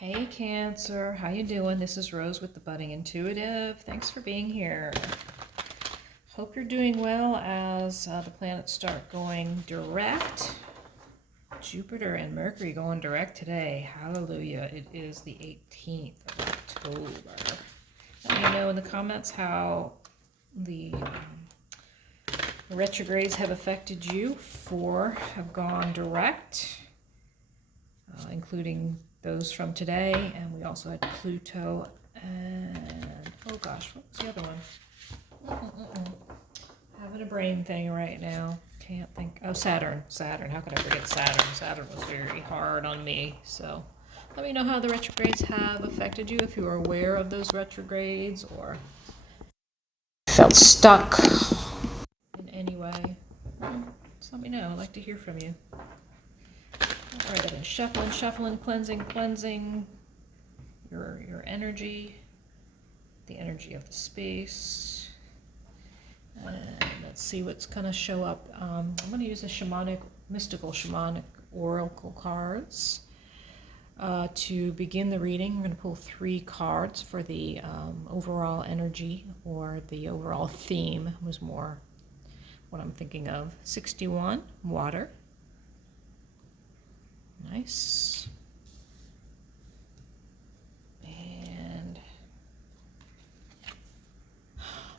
Hey Cancer, how you doing? This is Rose with the Budding Intuitive. Thanks for being here. Hope you're doing well as the planets start going direct. Jupiter and Mercury going direct today. Hallelujah. It is the 18th of October. Let me know in the comments how the retrogrades have affected you. 4 have gone direct, including those from today, and we also had Pluto and, oh gosh, what was the other one? Having a brain thing right now. Can't think. Oh, Saturn. How could I forget Saturn? Saturn was very hard on me. So let me know how the retrogrades have affected you, if you are aware of those retrogrades or felt stuck in any way. Just let me know. I'd like to hear from you. All right, I've been shuffling, cleansing your energy, the energy of the space. And let's see what's going to show up. I'm going to use the mystical shamanic oracle cards to begin the reading. We're going to pull 3 cards for the overall energy, or the overall theme was more what I'm thinking of. 61, water. Nice. And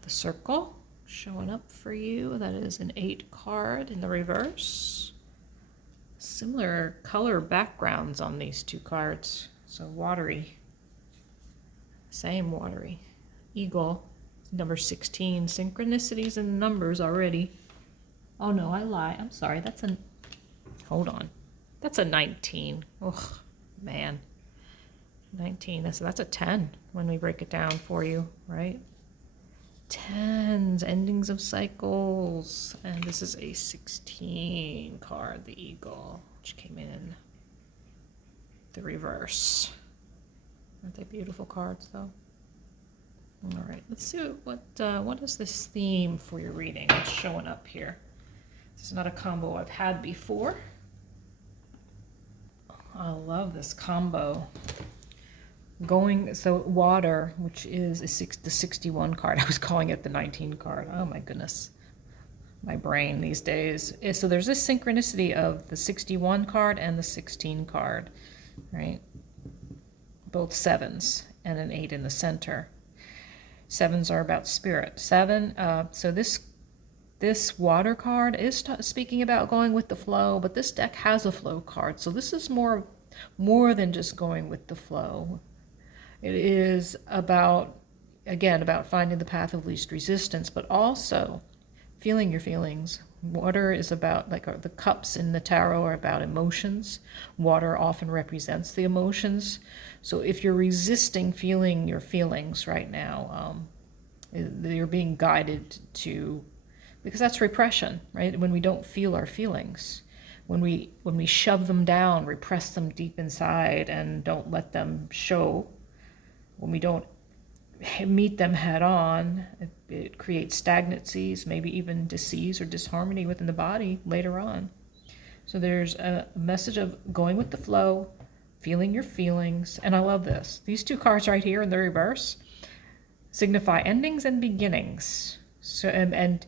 the circle showing up for you. That is an 8 card in the reverse. Similar color backgrounds on these 2 cards. So watery. Same watery. Eagle, number 16. Synchronicities and numbers already. Oh no, I lie. I'm sorry. That's a... Hold on. That's a 19. Oh, man. 19. That's a 10 when we break it down for you, right? 10s, endings of cycles. And this is a 16 card, the eagle, which came in the reverse. Aren't they beautiful cards, though? All right, let's see what is this theme for your reading that's showing up here. This is not a combo I've had before. I love this combo. So water, which is the 61 card. I was calling it the 19 card. Oh my goodness. My brain these days. So there's this synchronicity of the 61 card and the 16 card, right? Both 7s and an 8 in the center. 7s are about spirit. 7, so this water card is speaking about going with the flow, but this deck has a flow card. So this is more than just going with the flow. It is about finding the path of least resistance, but also feeling your feelings. Water is about, like the cups in the tarot are about emotions. Water often represents the emotions. So if you're resisting feeling your feelings right now, you're being guided to, because that's repression, right? When we don't feel our feelings, when we shove them down, repress them deep inside and don't let them show, when we don't meet them head on, it creates stagnancies, maybe even disease or disharmony within the body later on. So there's a message of going with the flow, feeling your feelings. And I love this. These 2 cards right here in the reverse signify endings and beginnings. So and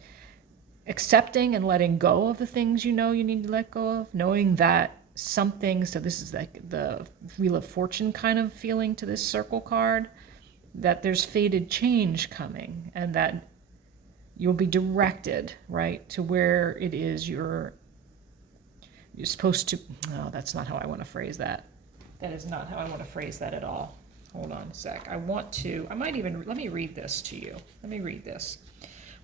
accepting and letting go of the things you need to let go of, knowing that something, so this is like the Wheel of Fortune kind of feeling to this circle card, that there's fated change coming and that you'll be directed, right, to where it is you're supposed to. No, that's not how I want to phrase that. That is not how I want to phrase that at all. Hold on a sec. Let me read this to you. Let me read this.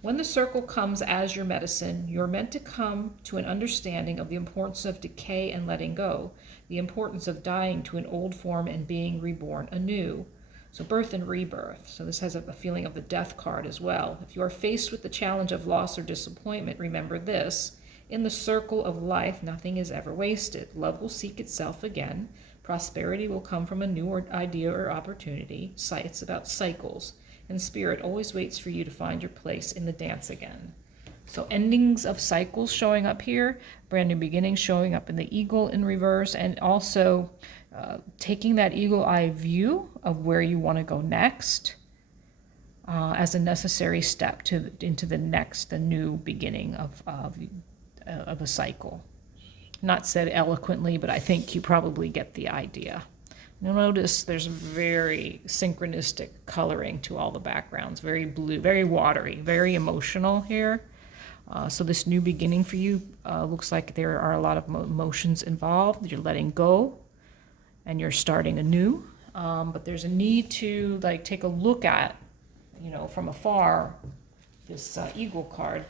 When the circle comes as your medicine, you're meant to come to an understanding of the importance of decay and letting go, the importance of dying to an old form and being reborn anew. So birth and rebirth. So this has a feeling of the death card as well. If you are faced with the challenge of loss or disappointment, remember this. In the circle of life, nothing is ever wasted. Love will seek itself again. Prosperity will come from a new idea or opportunity. It's about cycles. And spirit always waits for you to find your place in the dance again. So endings of cycles showing up here, brand new beginnings showing up in the eagle in reverse, and also taking that eagle eye view of where you want to go next as a necessary step into the new beginning of a cycle. Not said eloquently, but I think you probably get the idea. You'll notice there's very synchronistic coloring to all the backgrounds, very blue, very watery, very emotional here. So this new beginning for you looks like there are a lot of emotions involved. You're letting go and you're starting anew. But there's a need to like take a look at, you know, from afar, this Eagle card.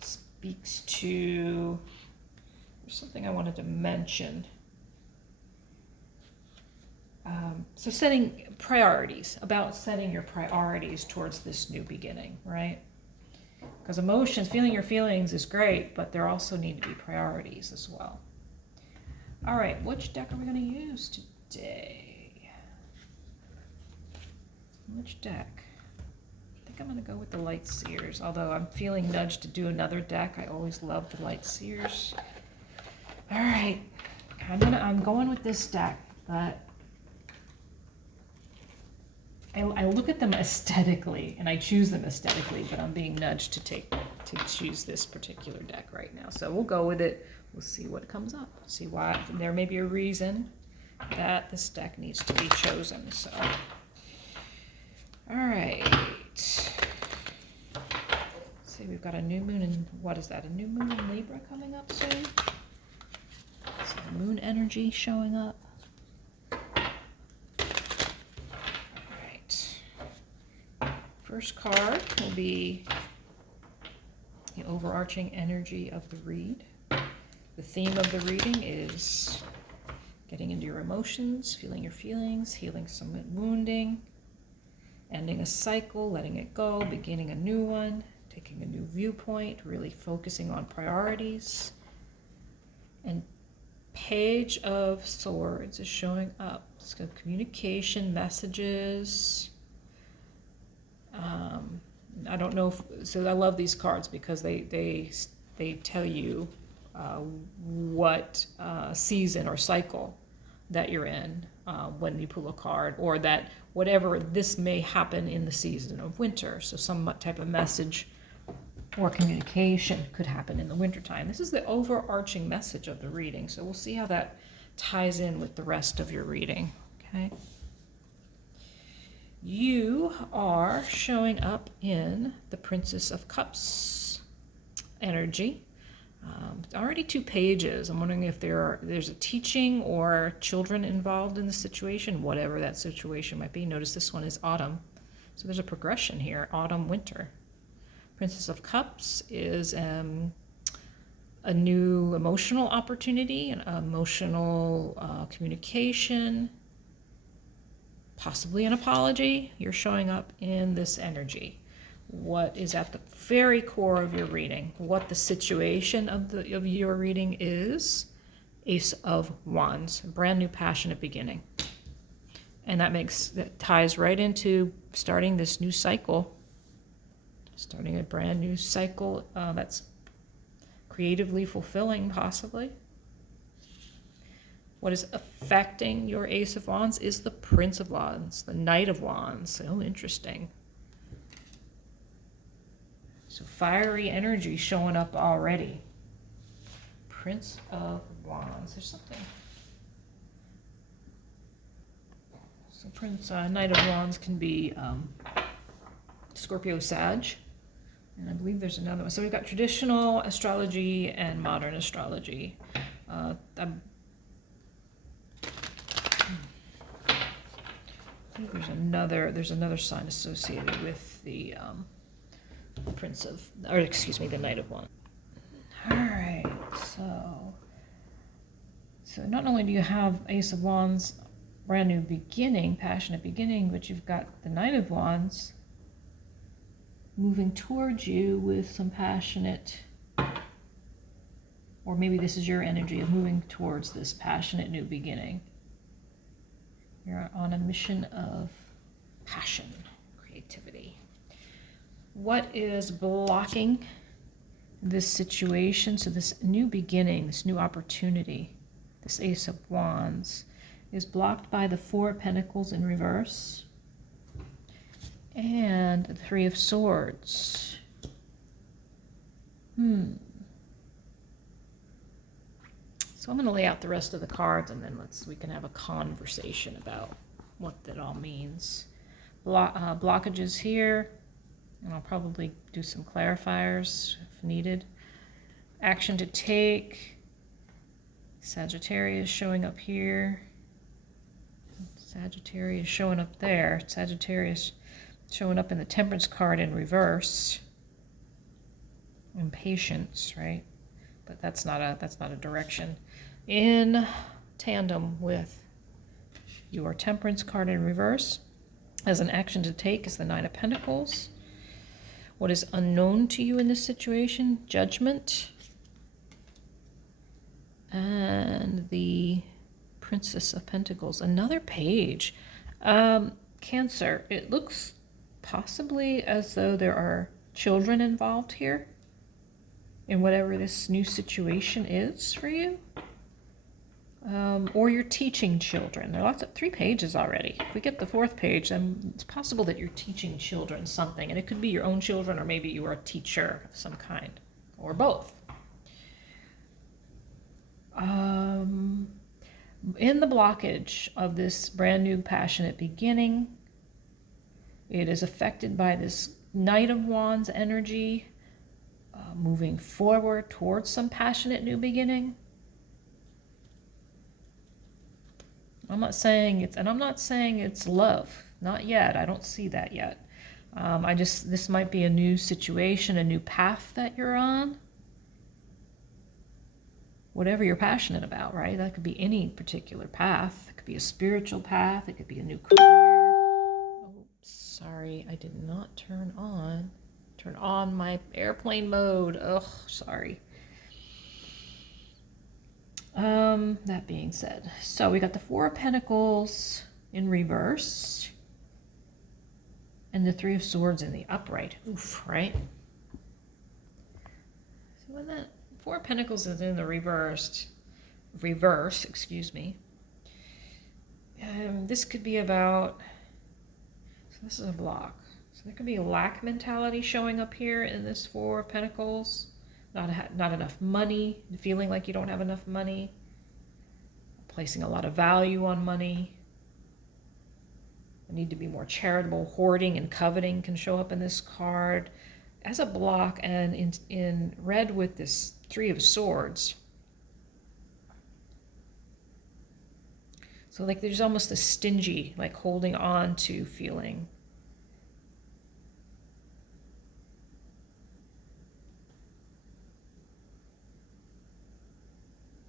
Speaks to, there's something I wanted to mention. So setting priorities, about setting your priorities towards this new beginning, right? Because emotions, feeling your feelings is great, but there also need to be priorities as well. All right, which deck are we going to use today? Which deck? I think I'm going to go with the Light Seers, although I'm feeling nudged to do another deck. I always love the Light Seers. All right, I'm going with this deck, but I look at them aesthetically, and I choose them aesthetically, but I'm being nudged to choose this particular deck right now. So we'll go with it. We'll see what comes up. See why there may be a reason that this deck needs to be chosen. So, all right. Let's see, we've got a new moon in, what is that? A new moon in Libra coming up soon. So moon energy showing up. First card will be the overarching energy of the read. The theme of the reading is getting into your emotions, feeling your feelings, healing some wounding, ending a cycle, letting it go, beginning a new one, taking a new viewpoint, really focusing on priorities. And Page of Swords is showing up. It's got communication, messages. I don't know so I love these cards because they tell you what season or cycle that you're in when you pull a card, or that whatever this may happen in the season of winter. So some type of message or communication could happen in the wintertime. This is the overarching message of the reading. So we'll see how that ties in with the rest of your reading. Okay. You are showing up in the Princess of Cups energy. Already 2 pages. I'm wondering if there's a teaching or children involved in the situation, whatever that situation might be. Notice this one is autumn. So there's a progression here, autumn, winter. Princess of Cups is a new emotional opportunity, an emotional communication, possibly an apology. You're showing up in this energy. What is at the very core of your reading, what the situation of your reading is. Ace of Wands, a brand new passionate beginning. And that ties right into starting this new cycle, starting a brand new cycle that's creatively fulfilling, possibly. What is affecting your Ace of Wands is the Prince of Wands, the Knight of Wands. Oh, interesting. So fiery energy showing up already. Prince of Wands. There's something. So Knight of Wands can be Scorpio, Sag. And I believe there's another one. So we've got traditional astrology and modern astrology. I think there's another sign associated with the the Knight of Wands. All right, so not only do you have Ace of Wands, brand new beginning, passionate beginning, but you've got the Knight of Wands moving towards you with some passionate, or maybe this is your energy of moving towards this passionate new beginning. You're on a mission of passion, creativity. What is blocking this situation? So this new beginning, this new opportunity. this Ace of Wands, is blocked by the Four of Pentacles in reverse and the Three of Swords. So I'm going to lay out the rest of the cards, and then we can have a conversation about what that all means. Blockages here, and I'll probably do some clarifiers if needed. Action to take. Sagittarius showing up here. Sagittarius showing up there. Sagittarius showing up in the Temperance card in reverse. Impatience, right? But that's not a direction. In tandem with your Temperance card in reverse, as an action to take, is the Nine of Pentacles. What is unknown to you in this situation? Judgment. And the Princess of Pentacles. Another page. Cancer. It looks possibly as though there are children involved here in whatever this new situation is for you. Or you're teaching children. There are lots of 3 pages already. If we get the 4th page, then it's possible that you're teaching children something. And it could be your own children, or maybe you are a teacher of some kind, or both. In the blockage of this brand new passionate beginning, it is affected by this Knight of Wands energy, moving forward towards some passionate new beginning. I'm not saying it's love. Not yet. I don't see that yet. This might be a new situation, a new path that you're on. Whatever you're passionate about, right? That could be any particular path. It could be a spiritual path. It could be a new career. Oh, sorry. I did not turn on my airplane mode. Ugh, sorry. That being said, so we got the Four of Pentacles in reverse and the Three of Swords in the upright. Oof, right? So when that Four of Pentacles is in the reverse, excuse me. This could be about, so this is a block. So there could be a lack mentality showing up here in this Four of Pentacles. Not enough money, feeling like you don't have enough money, placing a lot of value on money. I need to be more charitable. Hoarding and coveting can show up in this card as a block, and in red with this Three of Swords. So like there's almost a stingy, like holding on to feeling.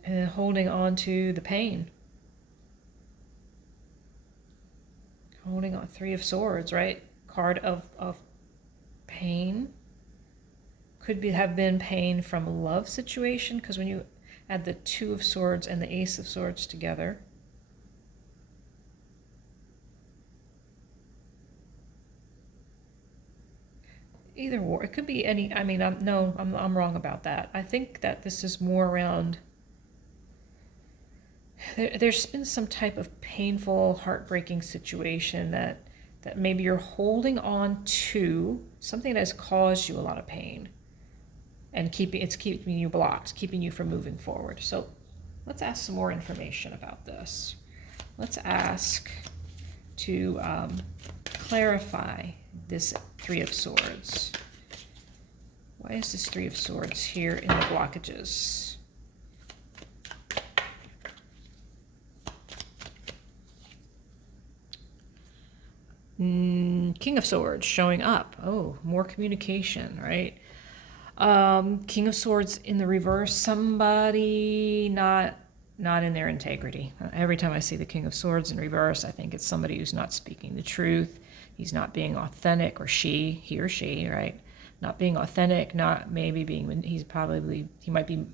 And holding on to the pain. Holding on, Three of Swords, right? Card of pain. Could have been pain from a love situation, because when you add the Two of Swords and the Ace of Swords together, either or, it could be any. I mean, I'm wrong about that. I think that this is more around. There's been some type of painful, heartbreaking situation that maybe you're holding on to, something that has caused you a lot of pain, and it's keeping you blocked, keeping you from moving forward. So let's ask some more information about this. Let's ask to clarify this Three of Swords. Why is this Three of Swords here in the blockages? King of Swords showing up. Oh, more communication, right? King of Swords in the reverse. Somebody not in their integrity. Every time I see the King of Swords in reverse, I think it's somebody who's not speaking the truth. He's not being authentic, or he or she, right? Not being authentic, not maybe being, he might be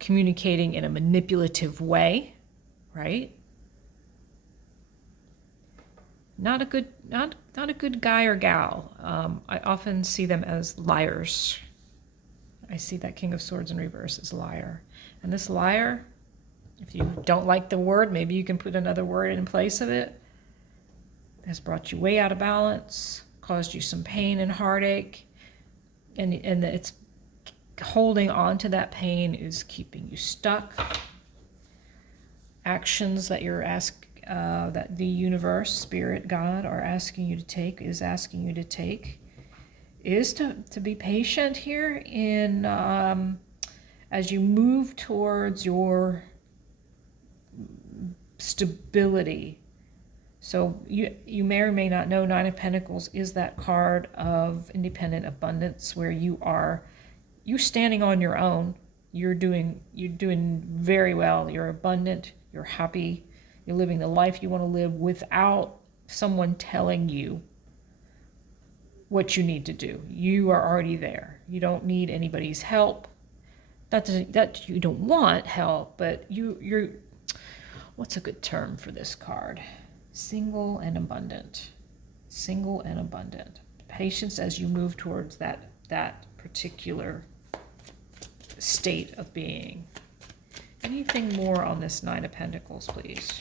communicating in a manipulative way, right? Not a good guy or gal. I often see them as liars. I see that King of Swords in reverse as liar. And this liar, if you don't like the word, maybe you can put another word in place of it, has brought you way out of balance, caused you some pain and heartache, and it's holding on to that pain is keeping you stuck. Actions that you're that the universe, spirit, God are asking you to take, is to be patient here in as you move towards your stability. So you may or may not know, Nine of Pentacles is that card of independent abundance, where you're standing on your own. You're doing very well. You're abundant. You're happy. You're living the life you want to live without someone telling you what you need to do. You are already there. You don't need anybody's help. That you don't want help, but you're, what's a good term for this card? Single and abundant. Single and abundant. Patience as you move towards that particular state of being. Anything more on this Nine of Pentacles, please?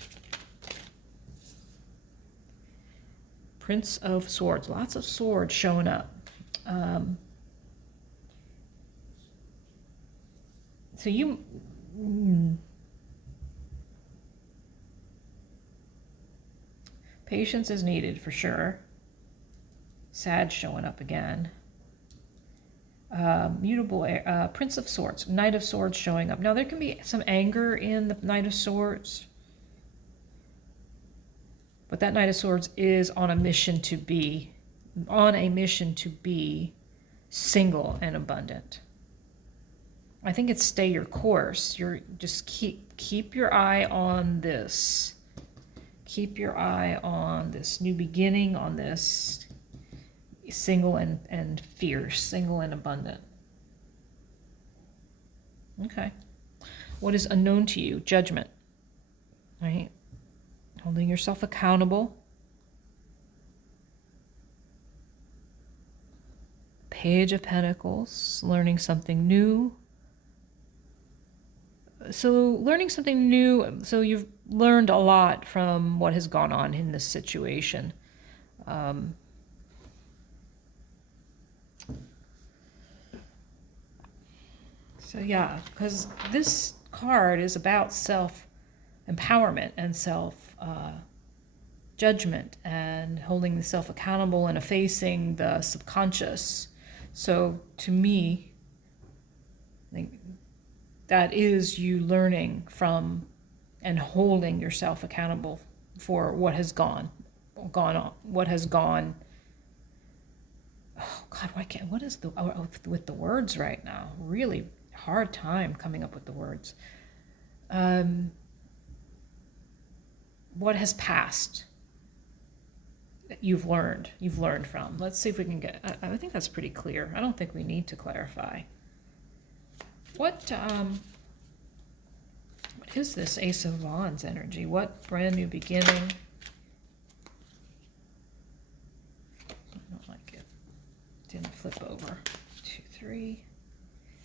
Prince of Swords. Lots of swords showing up. So you... Patience is needed for sure. Sad showing up again. Mutable Prince of Swords, Knight of Swords showing up. Now there can be some anger in the Knight of Swords, but that Knight of Swords is on a mission to be single and abundant. I think it's stay your course. You're just keep your eye on this. Keep your eye on this new beginning, on this single and fierce, single and abundant. Okay. What is unknown to you? Judgment. Right? Holding yourself accountable. Page of Pentacles. Learning something new. So learning something new, so you've learned a lot from what has gone on in this situation. So yeah, because this card is about self-empowerment and self-judgment and holding the self accountable and facing the subconscious. So to me, I think that is you learning from and holding yourself accountable for what has gone on, what has gone. Oh God, what is with the words right now? Really hard time coming up with the words. What has passed that you've learned from. Let's see if we can get, I think that's pretty clear. I don't think we need to clarify. What is this Ace of Wands energy? What brand new beginning? I don't like it. Didn't flip over. 2, 3.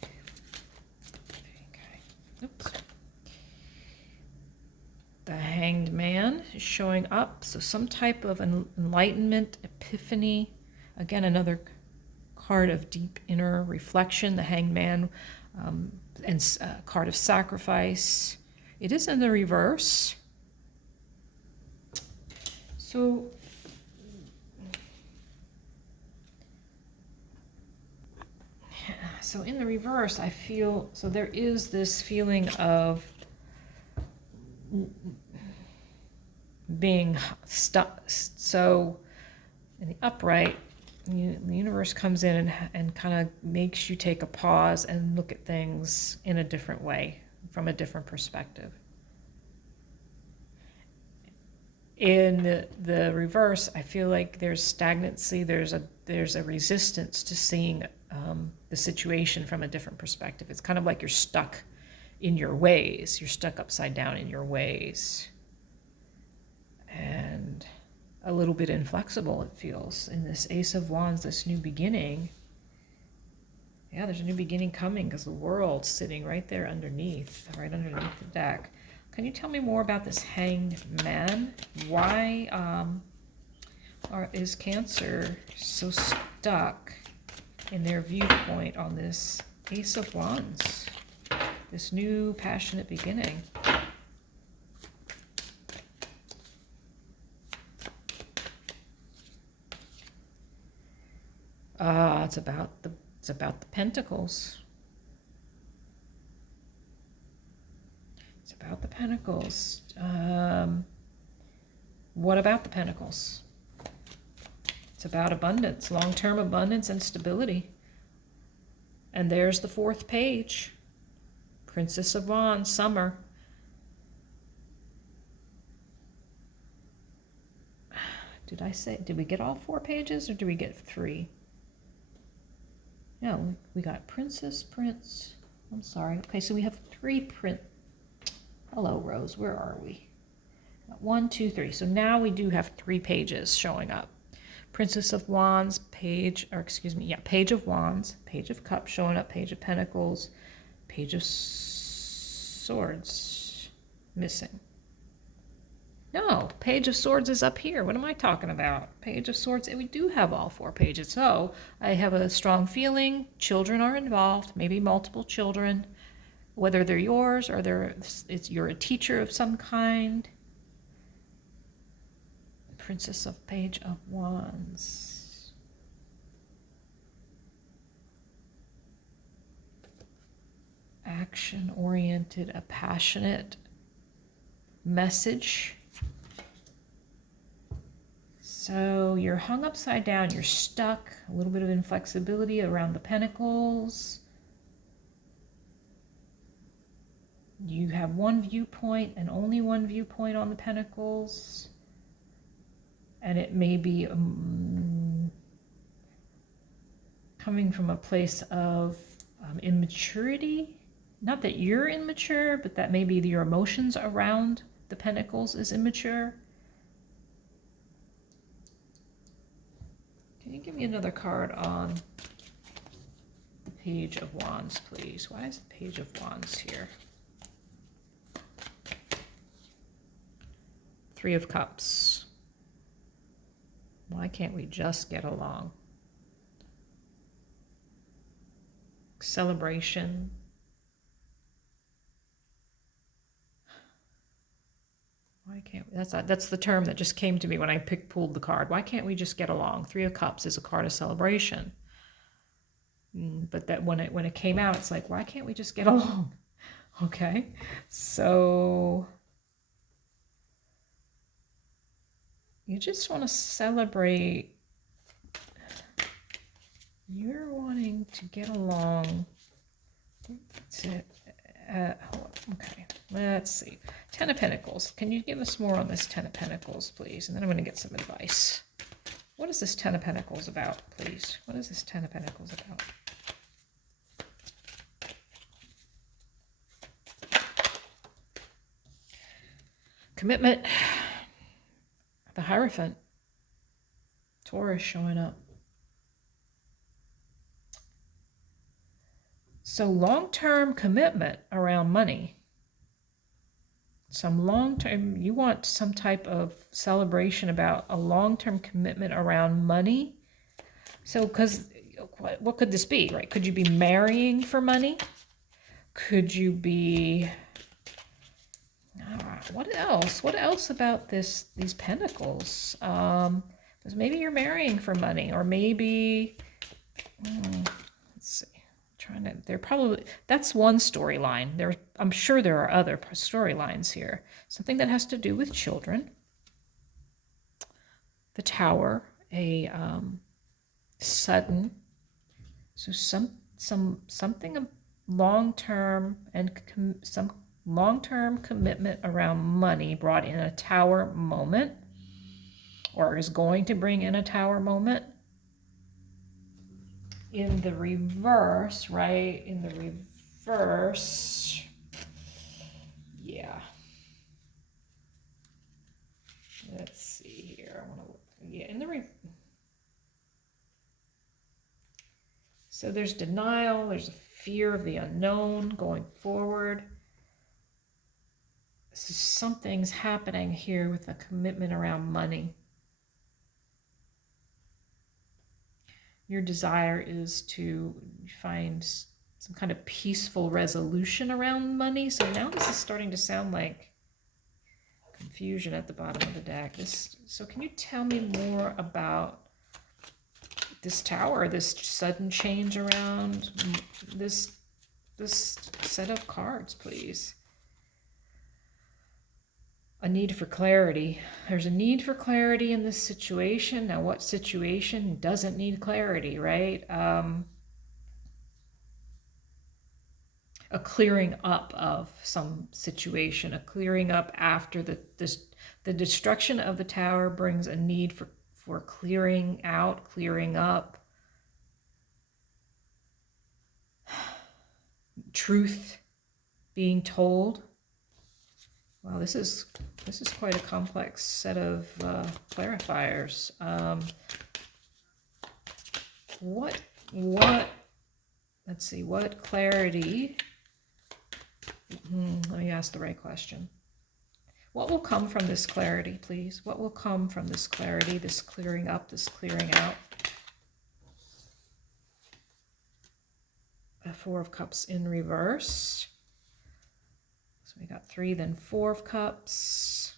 Okay. Oops. The Hanged Man is showing up. So some type of enlightenment, epiphany. Again, another card of deep inner reflection. The Hanged Man and card of sacrifice. It is in the reverse. So in the reverse, I feel, so there is this feeling of being stuck. So in the upright, the universe comes in and kind of makes you take a pause and look at things in a different way, from a different perspective. In the reverse, I feel like there's stagnancy, there's a resistance to seeing the situation from a different perspective. It's kind of like you're stuck in your ways. You're stuck upside down in your ways. And a little bit inflexible, it feels. In this Ace of Wands, this new beginning, Yeah, there's a new beginning coming because the world's sitting right there underneath, right underneath the deck. Can you tell me more about this Hanged Man? Why is Cancer so stuck in their viewpoint on this Ace of Wands? This new passionate beginning. It's about the Pentacles. It's about the Pentacles. What about the Pentacles? It's about abundance, long-term abundance and stability. And there's the fourth page. Princess of Wands, Summer. Did we get all 4 pages or did we get 3? No, we got Princess, Prince. I'm sorry. Okay, so we have 3 Hello, Rose. Where are we? 1, 2, 3. So now we do have 3 pages showing up. Princess of Wands, Page of Wands, Page of Cups showing up, Page of Pentacles, Page of Swords missing. No, Page of Swords is up here. What am I talking about? Page of Swords, and we do have all 4 pages. So I have a strong feeling children are involved, maybe multiple children, whether they're yours or you're a teacher of some kind. Princess of Page of Wands. Action-oriented, a passionate message. So you're hung upside down, you're stuck, a little bit of inflexibility around the Pentacles. You have one viewpoint and only one viewpoint on the Pentacles. And it may be coming from a place of immaturity. Not that you're immature, but that maybe your emotions around the Pentacles is immature. Can you give me another card on the Page of Wands, please? Why is the Page of Wands here? 3 of Cups. Why can't we just get along? Celebration. Why can't we? That's the term that just came to me when I pulled the card. Why can't we just get along? 3 of Cups is a card of celebration. But that when it came out, it's like, why can't we just get along? Okay, so you just want to celebrate. You're wanting to get along. That's it. Okay, let's see. 10 of Pentacles. Can you give us more on this 10 of Pentacles, please? And then I'm going to get some advice. What is this 10 of Pentacles about, please? What is this 10 of Pentacles about? Commitment. The Hierophant. Taurus showing up. So long-term commitment around money. Some long-term, you want some type of celebration about a long-term commitment around money. So, because what could this be, right? Could you be marrying for money? Could you be, what else? What else about these Pentacles? Because maybe you're marrying for money, or maybe, let's see. That's one storyline. I'm sure there are other storylines here. Something that has to do with children. The Tower, a sudden, so something of long-term and some long-term commitment around money brought in a Tower moment, or is going to bring in a Tower moment. In the reverse, right? In the reverse, yeah. Let's see here. I want to look. Yeah, in the So there's denial, there's a fear of the unknown going forward. So something's happening here with a commitment around money. Your desire is to find some kind of peaceful resolution around money. So now this is starting to sound like confusion at the bottom of the deck. So can you tell me more about this tower, this sudden change around this set of cards, please? A need for clarity. There's a need for clarity in this situation. Now, what situation doesn't need clarity, right? A clearing up of some situation, a clearing up after the destruction of the tower brings a need for clearing out, clearing up. Truth being told. Wow, this is quite a complex set of clarifiers. Let's see, what clarity? Let me ask the right question. What will come from this clarity, please? What will come from this clarity, this clearing up, this clearing out? A Four of Cups in reverse. So we got 3, then 4 of Cups.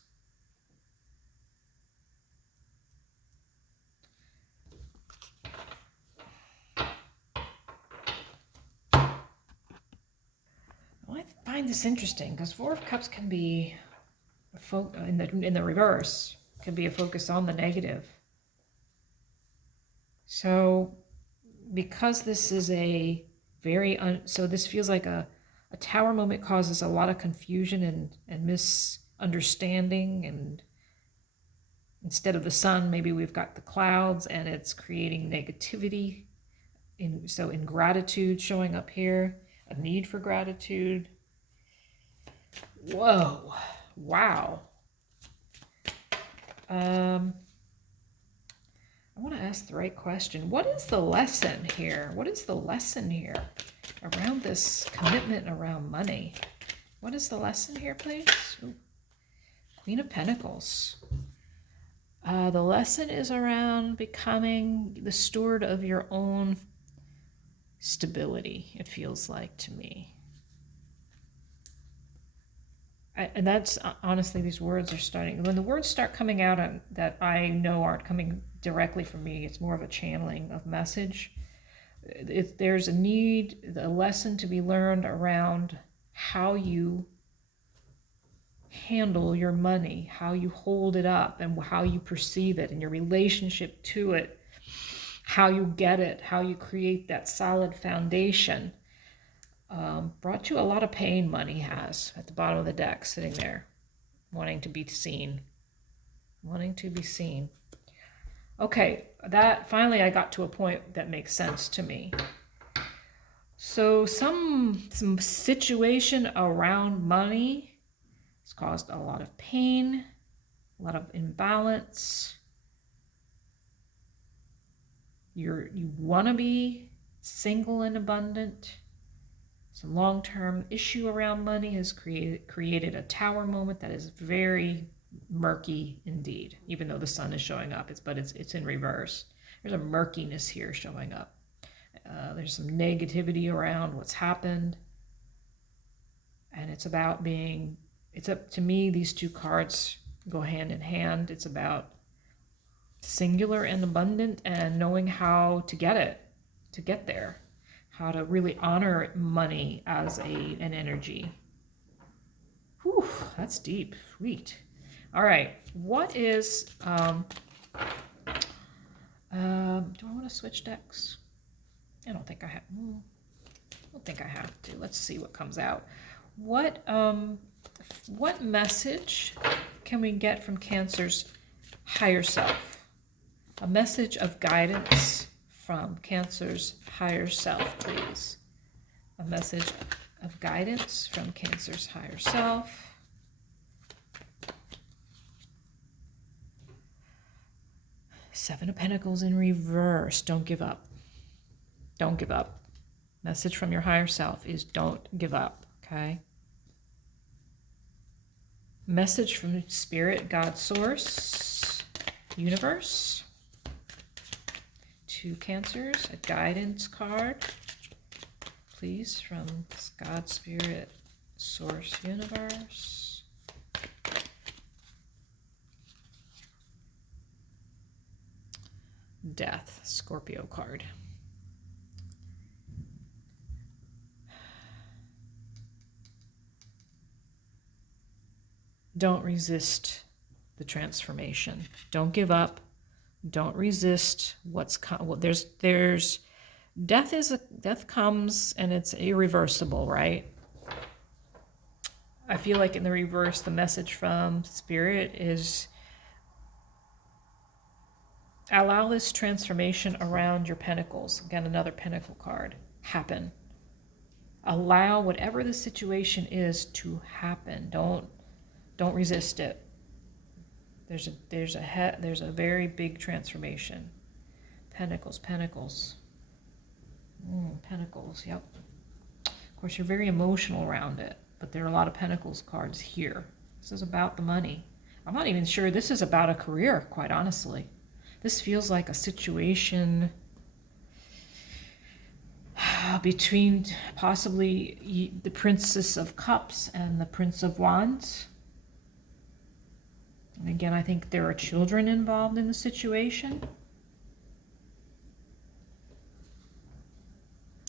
Well, I find this interesting because 4 of Cups can be in the reverse, can be a focus on the negative. So because this is a very so this feels like a tower moment causes a lot of confusion and misunderstanding, and instead of the sun, maybe we've got the clouds, and it's creating negativity. So ingratitude showing up here, a need for gratitude. Whoa, wow. I want to ask the right question. What is the lesson here? What is the lesson here around this commitment around money? What is the lesson here, please? Ooh. Queen of Pentacles. The lesson is around becoming the steward of your own stability, it feels like to me. And that's honestly, these words are starting, when the words start coming out that I know aren't coming directly from me, it's more of a channeling of message. If there's a need, a lesson to be learned around how you handle your money, how you hold it up, and how you perceive it, and your relationship to it, how you get it, how you create that solid foundation. Brought you a lot of pain, money has, at the bottom of the deck, sitting there, wanting to be seen. Wanting to be seen. Okay, that finally I got to a point that makes sense to me. So some situation around money has caused a lot of pain, a lot of imbalance. You want to be single and abundant. Some long-term issue around money has created a tower moment that is very murky indeed, even though the sun is showing up. It's in reverse. There's a murkiness here showing up. There's some negativity around what's happened. And it's about to me, these two cards go hand in hand. It's about singular and abundant and knowing how to get there. How to really honor money as an energy. Whew, that's deep. Sweet. All right. What is... do I want to switch decks? I don't think I have. I don't think I have to. Let's see what comes out. What message can we get from Cancer's higher self? A message of guidance from Cancer's higher self, please. A message of guidance from Cancer's higher self. Seven of Pentacles in reverse. Don't give up. Don't give up. Message from your higher self is don't give up, okay? Message from Spirit, God, Source, Universe. 2 Cancers, a guidance card, please, from God, Spirit, Source, Universe. Death, Scorpio card. Don't resist the transformation. Don't give up. Don't resist what's well, there's death comes and it's irreversible, right? I feel like in the reverse, the message from Spirit is allow this transformation around your pentacles. Again, another pentacle card. Happen. Allow whatever the situation is to happen. Don't resist it. There's a very big transformation. Pentacles. Pentacles, yep. Of course, you're very emotional around it, but there are a lot of Pentacles cards here. This is about the money. I'm not even sure this is about a career, quite honestly. This feels like a situation between possibly the Princess of Cups and the Prince of Wands. And again, I think there are children involved in the situation.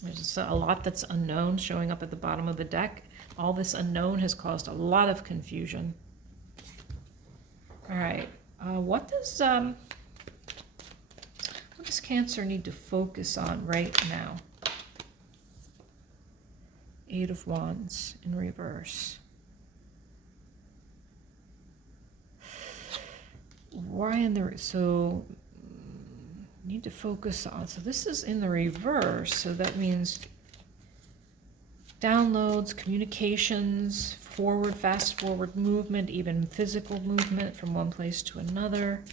There's a lot that's unknown showing up at the bottom of the deck. All this unknown has caused a lot of confusion. All right, what does Cancer need to focus on right now? 8 of Wands in reverse. Why in the, so need to focus on, so this is in the reverse, so that means downloads, communications, fast forward movement, even physical movement from one place to another,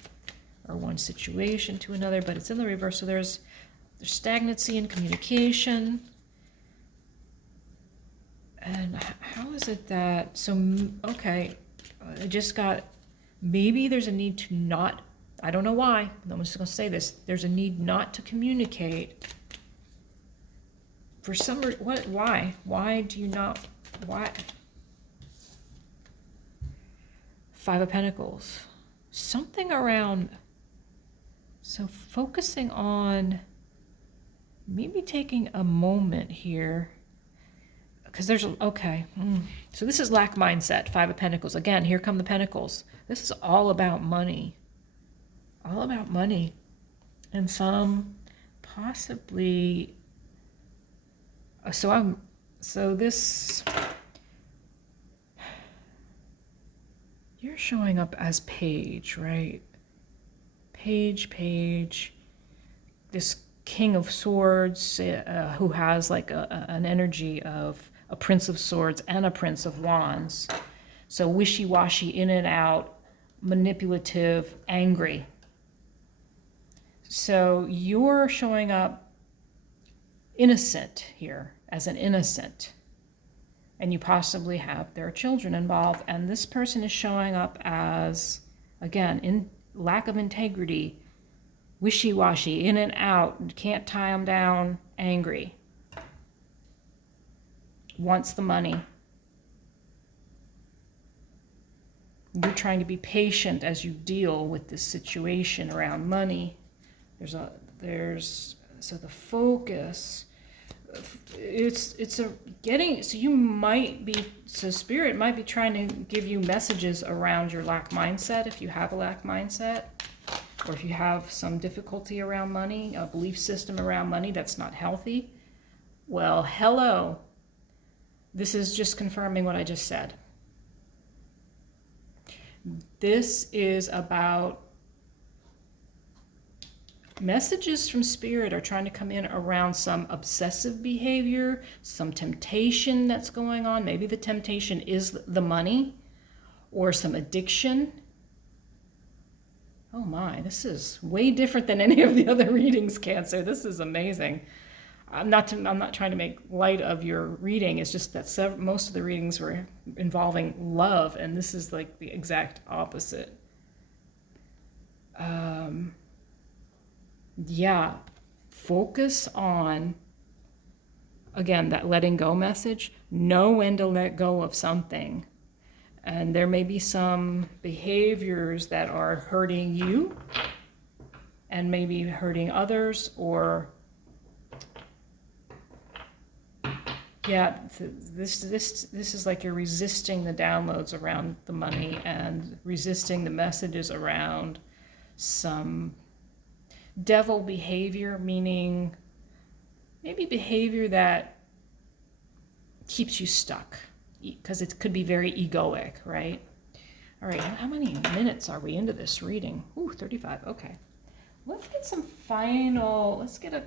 or one situation to another, but it's in the reverse, so there's stagnancy in communication. And how is it that, so, okay, I just got, maybe there's a need to not, I don't know why, I'm just going to say this, there's a need not to communicate. For some reason, why? Why do you not, why? 5 of Pentacles. Something around, so focusing on, maybe taking a moment here, because there's, okay, so this is lack mindset, 5 of Pentacles. Again, here come the Pentacles. This is all about money. All about money. And some possibly, so this, you're showing up as Page, right? Page, this King of Swords, who has like an energy of a Prince of Swords and a Prince of Wands. So wishy-washy, in and out, manipulative, angry. So you're showing up innocent here, as an innocent. And you possibly have, there are children involved, and this person is showing up as, again, in lack of integrity, wishy-washy, in and out, can't tie them down, angry. Wants the money. You're trying to be patient as you deal with this situation around money. So the focus, so you might be, so Spirit might be trying to give you messages around your lack mindset, if you have a lack mindset, or if you have some difficulty around money, a belief system around money that's not healthy. Well, hello. This is just confirming what I just said. This is about, messages from Spirit are trying to come in around some obsessive behavior, some temptation that's going on. Maybe the temptation is the money, or some addiction. Oh my, this is way different than any of the other readings, Cancer. This is amazing. I'm not trying to make light of your reading. It's just that most of the readings were involving love, and this is like the exact opposite. Yeah, focus on, again, that letting go message. Know when to let go of something. And there may be some behaviors that are hurting you and maybe hurting others, or yeah, this is like you're resisting the downloads around the money and resisting the messages around some devil behavior, meaning maybe behavior that keeps you stuck, because it could be very egoic, right? All right, how many minutes are we into this reading? Ooh, 35. Okay. Let's get some final, let's get a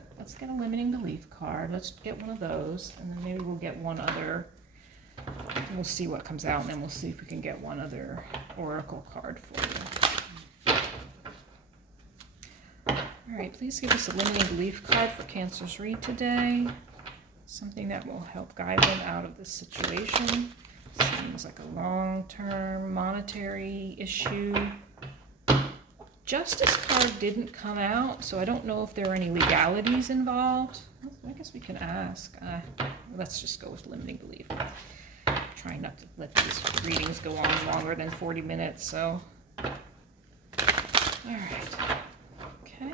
limiting belief card. Let's get one of those, and then maybe we'll get one other. We'll see what comes out, and then we'll see if we can get one other oracle card for you. All right, please give us a limiting belief card for Cancer's read today. Something that will help guide them out of this situation. Seems like a long-term monetary issue. Justice card didn't come out, so I don't know if there are any legalities involved. I guess we can ask. Let's just go with limiting belief. I'm trying not to let these readings go on longer than 40 minutes, so. All right. Okay.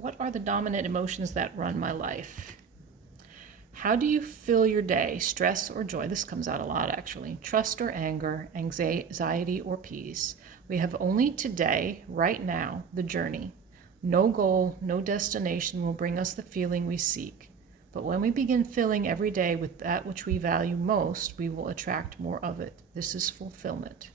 What are the dominant emotions that run my life? How do you fill your day? Stress or joy? This comes out a lot, actually. Trust or anger, anxiety or peace. We have only today, right now, the journey. No goal, no destination will bring us the feeling we seek. But when we begin filling every day with that which we value most, we will attract more of it. This is fulfillment.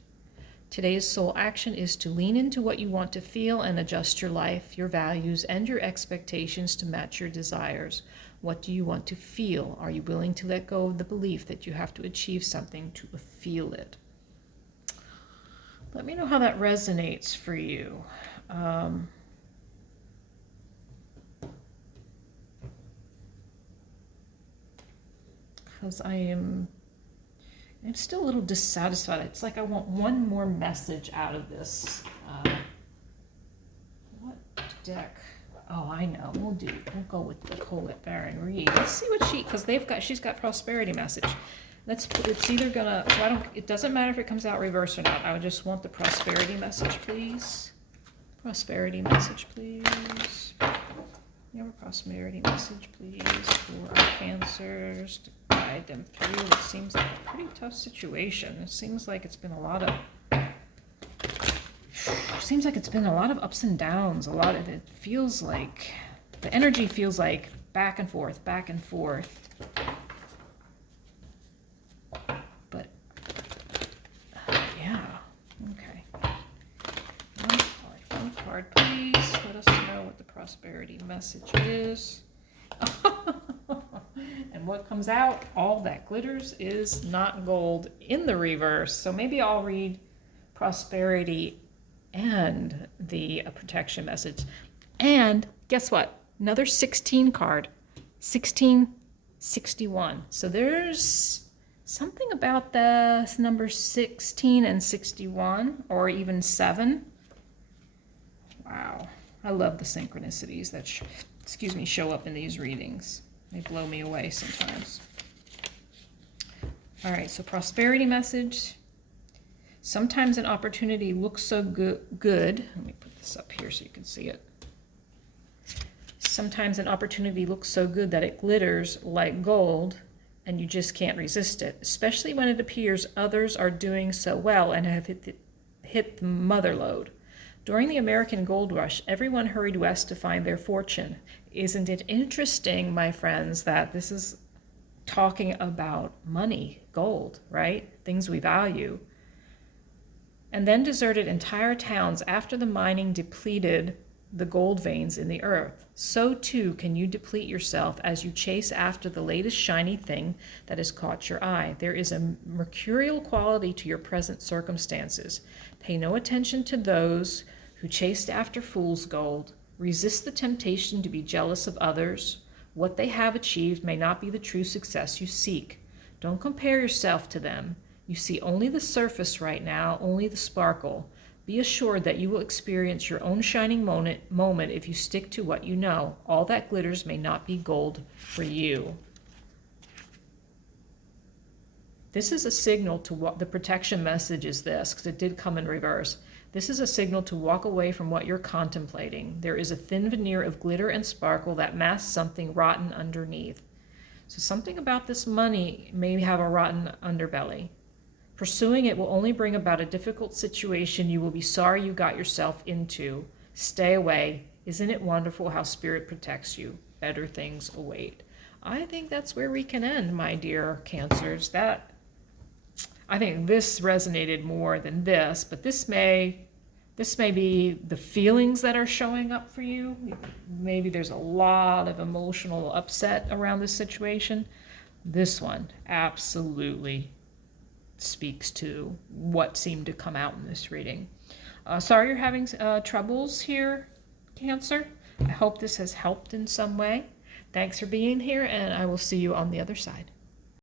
Today's soul action is to lean into what you want to feel and adjust your life, your values, and your expectations to match your desires. What do you want to feel? Are you willing to let go of the belief that you have to achieve something to feel it? Let me know how that resonates for you. Because I'm still a little dissatisfied. It's like I want one more message out of this. What deck? Oh, I know. We'll go with the Colette Baron Reed. Let's see what she's got prosperity message. It's either gonna, so it doesn't matter if it comes out reverse or not. I would just want the prosperity message, please. Prosperity message, please. You have a prosperity message, please, for our Cancers to guide them through. It seems like a pretty tough situation. It seems like it's been a lot of ups and downs. It feels like the energy feels like back and forth, back and forth. But yeah, okay. One card, please. Let us know what the prosperity message is. And what comes out? All that glitters is not gold in the reverse. So maybe I'll read prosperity and the protection message. And guess what? Another 16 card. 1661. So there's something about the number 16 and 61, or even 7. Wow. I love the synchronicities that show up in these readings. They blow me away sometimes. All right, so prosperity message. Sometimes an opportunity looks so good. Let me put this up here so you can see it. Sometimes an opportunity looks so good that it glitters like gold and you just can't resist it, especially when it appears others are doing so well and have hit the mother lode. During the American gold rush, everyone hurried west to find their fortune. Isn't it interesting, my friends, that this is talking about money, gold, right? Things we value. And then deserted entire towns after the mining depleted the gold veins in the earth. So too can you deplete yourself as you chase after the latest shiny thing that has caught your eye. There is a mercurial quality to your present circumstances. Pay no attention to those who chased after fool's gold. Resist the temptation to be jealous of others. What they have achieved may not be the true success you seek. Don't compare yourself to them. You see only the surface right now, only the sparkle. Be assured that you will experience your own shining moment if you stick to what you know. All that glitters may not be gold for you. This is a signal to what the protection message is this, because it did come in reverse. This is a signal to walk away from what you're contemplating. There is a thin veneer of glitter and sparkle that masks something rotten underneath. So something about this money may have a rotten underbelly. Pursuing it will only bring about a difficult situation you will be sorry you got yourself into. Stay away. Isn't it wonderful how Spirit protects you? Better things await. I think that's where we can end, my dear Cancers. I think this resonated more than this, but this may be the feelings that are showing up for you. Maybe there's a lot of emotional upset around this situation. This one absolutely speaks to what seemed to come out in this reading. Sorry you're having troubles here, Cancer. I hope this has helped in some way. Thanks for being here, and I will see you on the other side.